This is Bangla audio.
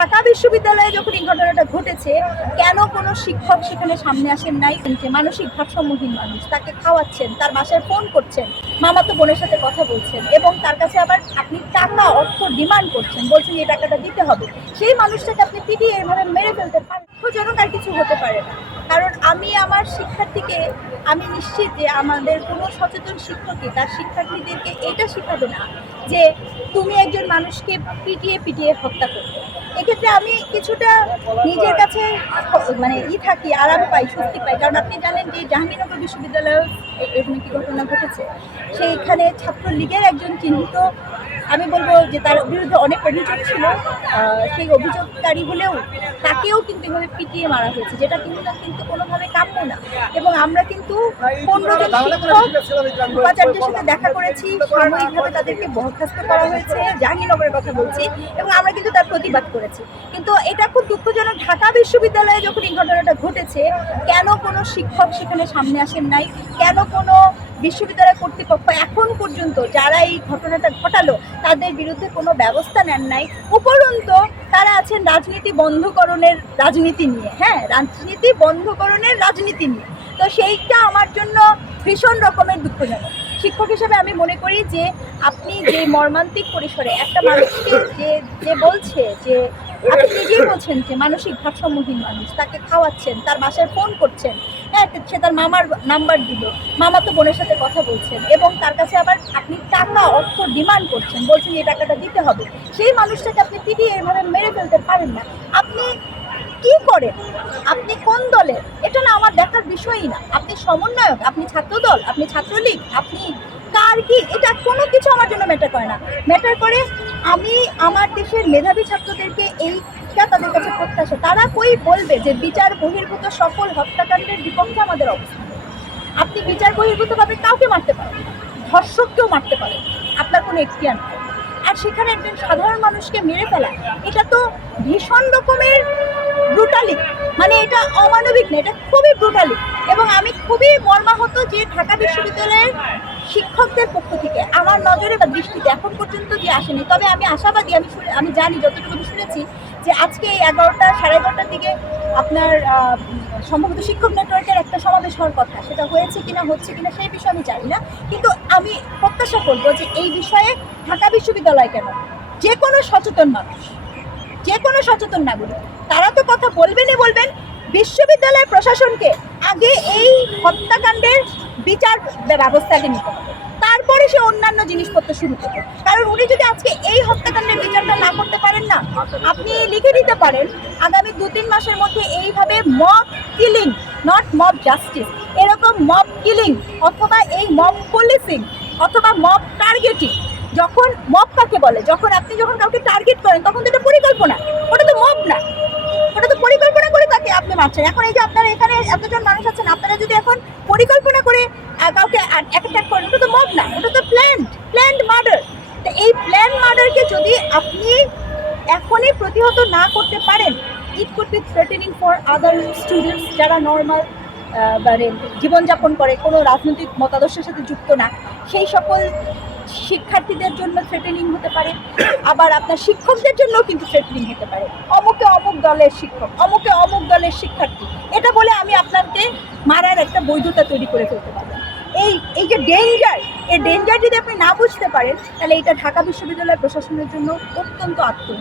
ঢাকা বিশ্ববিদ্যালয়ে যখন এই ঘটনাটা ঘটেছে, কেন কোনো শিক্ষক সেখানে সামনে আসেন নাই? মানসিক ভারসাম্যহীন মানুষ, তাকে খাওয়াচ্ছেন, তার বাসায় ফোন করছেন, মামাতো বোনের সাথে কথা বলছেন এবং তার কাছে আবার আপনি টাকা, অর্থ ডিমান্ড করছেন, বলছেন এই টাকাটা দিতে হবে। সেই মানুষটাকে আপনি পিটিয়ে এভাবে মেরে ফেলতে পারেন আর কিছু হতে পারে না। কারণ আমি আমার শিক্ষার্থীকে, আমি নিশ্চিত যে আমাদের কোনো সচেতন শিক্ষকই তার শিক্ষার্থীদেরকে এটা শেখাবে না যে তুমি একজন মানুষকে পিটিয়ে পিটিয়ে হত্যা করবে। এক্ষেত্রে আমি কিছুটা নিজের কাছে মানে ই থাকি, আরাম পাই, স্বস্তি পাই। কারণ আপনি জানেন যে জাহাঙ্গীরনগর বিশ্ববিদ্যালয়েও এরকম একটি ঘটনা ঘটেছে? সেইখানে ছাত্রলীগের একজন চিহ্নিত আমি বলব যে তার বিরুদ্ধে অনেক অভিযোগ ছিল সেই অভিযোগকারী হলেও তাকেও কিন্তু এভাবে পিটিয়ে মারা হয়েছে, যেটা কিন্তু কিন্তু কোনোভাবে কাম্য না। এবং আমরা কিন্তু পনেরো জন শিক্ষক, উপাচার্যের সাথে দেখা করেছি, সাময়িকভাবে তাদেরকে বরখাস্ত করা হয়েছে, জাহাঙ্গীরনগরের কথা বলছি, এবং আমরা কিন্তু তার প্রতিবাদ করেছি। কিন্তু এটা খুব দুঃখজনক, ঢাকা বিশ্ববিদ্যালয়ে যখন এই ঘটনাটা ঘটেছে, কেন কোনো শিক্ষক সেখানে সামনে আসেন নাই? কেন কোনো বিশ্ববিদ্যালয় কর্তৃপক্ষ এখন পর্যন্ত যারা এই ঘটনাটা ঘটালো, তাদের বিরুদ্ধে কোনো ব্যবস্থা নেন নাই। উপরন্ত তারা আছেন রাজনীতি বন্ধকরণের রাজনীতি নিয়ে। হ্যাঁ রাজনীতি বন্ধকরণের রাজনীতি নিয়ে। তো সেইটা আমার জন্য ভীষণ রকমের দুঃখজনক। শিক্ষক হিসেবে আমি মনে করি যে, আপনি যে মর্মান্তিক পরিসরে একটা মানুষকে যে যে বলছে যে আপনি নিজেই বলছেন যে মানসিক ভারসাম্যহীন মানুষ, তাকে খাওয়াচ্ছেন, তার বাসায় ফোন করছেন হ্যাঁ সে তার মামার নাম্বার দিল, মামা তো বোনের সাথে কথা বলছেন এবং তার কাছে আবার আপনি টাকা, অর্থ ডিমান্ড করছেন, বলছেন এই টাকাটা দিতে হবে। সেই মানুষটাকে আপনি পিটিয়ে এভাবে মেরে ফেলতে পারেন না। আপনি কি করেন? আপনি কোন দলে এটা না আমার দেখার বিষয়ই না। আপনি সমন্বয়ক, আপনি ছাত্রদল, আপনি ছাত্রলীগ, আপনি কার কি, এটা কোনো কিছু আমার জন্য ম্যাটার করে না। ম্যাটার করে আমি, আমার দেশের মেধাবী ছাত্রদেরকে এইটা তাদের কাছে প্রত্যাশা। তারা কই বলবে যে বিচার বহির্ভূত সকল হত্যাকাণ্ডের বিপক্ষে আমাদের অবস্থান আপনি বিচার বহির্ভূতভাবে কাউকে মারতে পারেন ধর্ষককেও মারতে পারেন আপনার কোনো এখতিয়ার নেই। আর সেখানে একজন সাধারণ মানুষকে মেরে ফেলা, এটা তো ভীষণ রকমের ব্রুটালি মানে এটা অমানবিক না, এটা খুবই ব্রুটালি এবং আমি খুবই মর্মাহত যে ঢাকা বিশ্ববিদ্যালয়ের শিক্ষকদের পক্ষ থেকে আমার নজরে বা দৃষ্টিতে এখন পর্যন্ত যে আসেনি, তবে আমি আশাবাদী, আমি আমি জানি, যতটুকু শুনেছি যে আজকে এই এগারোটা, সাড়ে এগারোটার দিকে আপনার সম্ভবত শিক্ষক নেটওয়ার্কের একটা সমাবেশ হওয়ার কথা। সেটা হয়েছে কিনা, হচ্ছে কিনা, সেই বিষয়ে আমি জানি না। কিন্তু আমি প্রত্যাশা করব যে এই বিষয়ে ঢাকা বিশ্ববিদ্যালয় কেন? যে কোনো সচেতন মানুষ, যে কোনো সচেতন নাগরিক, তারা তো কথা বলবেনই বলবেন, বিশ্ববিদ্যালয় প্রশাসনকে আগে এই হত্যাকাণ্ডের বিচার ব্যবস্থাকে নিতে হবে। তারপরে সে অন্যান্য জিনিসপত্র শুরু করবে। কারণ উনি যদি আজকে এই হত্যাকাণ্ডের বিচারটা না করতে পারেন না, আপনি লিখে দিতে পারেন, আগামী দু তিন মাসের মধ্যে এইভাবে mob killing not mob justice এরকম মব কিলিং অথবা এই মব পুলিশিং অথবা মব টার্গেটিং যখন মব কাকে বলে, যখন আপনি যখন কাউকে টার্গেট করেন, তখন তো এটা পরিকল্পনা। ওটা তো মব না। ওটা তো পরিকল্পনা করে তাকে আপনি মারছেন। এখন এই যে আপনারা এখানে এতজন মানুষ আছেন, আপনারা যদি এখন পরিকল্পনা করে কাউকে অ্যাটাক করেন ওটা তো মব না ওটা তো প্ল্যান্ড প্ল্যান্ড মার্ডার তো এই প্ল্যান মার্ডারকে যদি আপনি এখনই প্রতিহত না করতে পারেন it could be threatening for other students যারা নর্মাল মানে জীবনযাপন করে, কোনো রাজনৈতিক মতাদর্শের সাথে যুক্ত না, সেই সকল শিক্ষার্থীদের জন্য থ্রেটেনিং হতে পারে, আবার আপনার শিক্ষকদের জন্য কিন্তু থ্রেটেনিং হতে পারে। অমুকে অমুক দলের শিক্ষক, অমুকে অমুক দলের শিক্ষার্থী, এটা বলে আমি আপনাকে মারার একটা বৈধতা তৈরি করে ফেলতে পারব এই এই যে ডেঞ্জার এই ডেঞ্জার যদি আপনি না বুঝতে পারেন, তাহলে এটা ঢাকা বিশ্ববিদ্যালয় প্রশাসনের জন্য অত্যন্ত আত্মীয়।